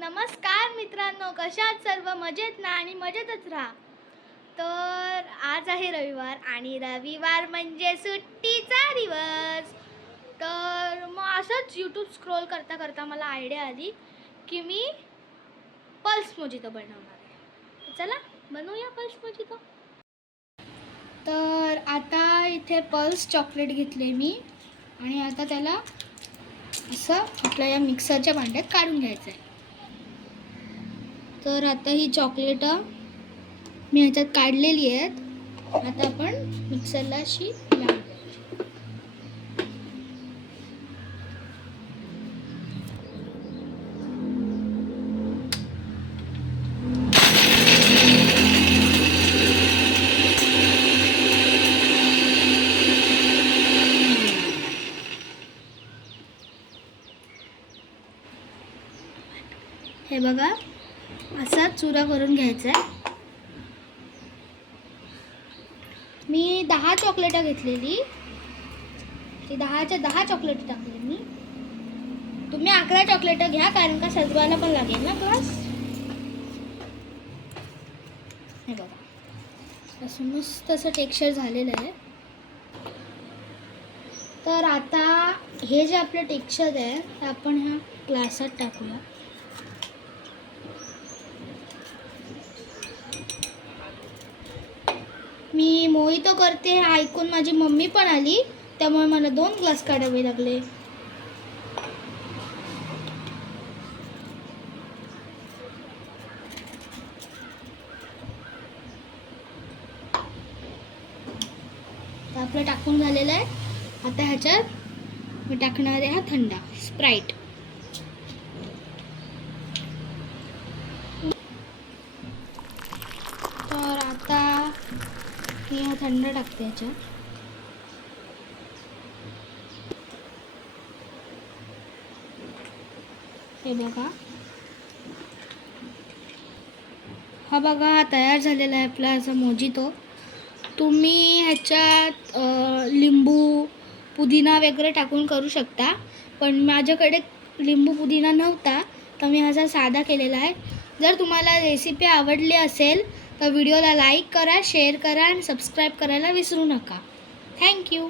नमस्कार मित्रांनो, कशा आहात सर्व? मजेत ना? आणि मजेतच राहा. तर आज आहे रविवार आणि रविवार म्हणजे सुट्टीचा दिवस. तर मग असंच यूट्यूब स्क्रोल करता करता मला आयडिया आली की मी पल्स मोजितो बनवणार आहे. तर चला बनवूया पल्स मोजितो. तर आता इथे पल्स चॉकलेट घेतले मी आणि आता त्याला असं आपल्या या मिक्सरच्या भांड्यात काढून घ्यायचं आहे. तर आता ही चॉकलेट मी ह्याच्यात काढलेली आहेत. आता आपण मिक्सरला अशी लावून द्यायची. हे बघा, असा चुरा करून घ्यायचा आहे. मी 10 चॉकलेट घेतलेली, ती 10च्या 10 चॉकलेट टाकले मी. तुम्ही 11 चॉकलेट घ्या, कारण का सजवायला पण लागेल ना ग्लास. हे बघा, असं मस्त असं टेक्स्चर झालेलं आहे. तर आता हे जे आपलं टेक्स्चर आहे ते आपण ह्या ग्लासात टाकूया. मी मोहितो करते हे ऐकून माझी मम्मी पण आली, त्यामुळे मला 2 ग्लास काढावे लागले. तर आपलं टाकून झालेलं आहे. आता ह्याच्यात मी टाकणार आहे हा थंडा स्प्राईट. तर आता मी हा थंड टाकते ह्याच्यात. हे बघा, हा बघा, हा तयार झालेला आहे आपला असा मोजितो. तुम्ही ह्याच्यात लिंबू पुदिना वगैरे टाकून करू शकता, पण माझ्याकडे लिंबू पुदिना नव्हता तर मी असा साधा केलेला आहे. जर तुम्हाला रेसिपी आवडली असेल तर व्हिडिओला लाईक करा, शेअर करा आणि सबस्क्राईब करायला विसरू नका. थँक्यू.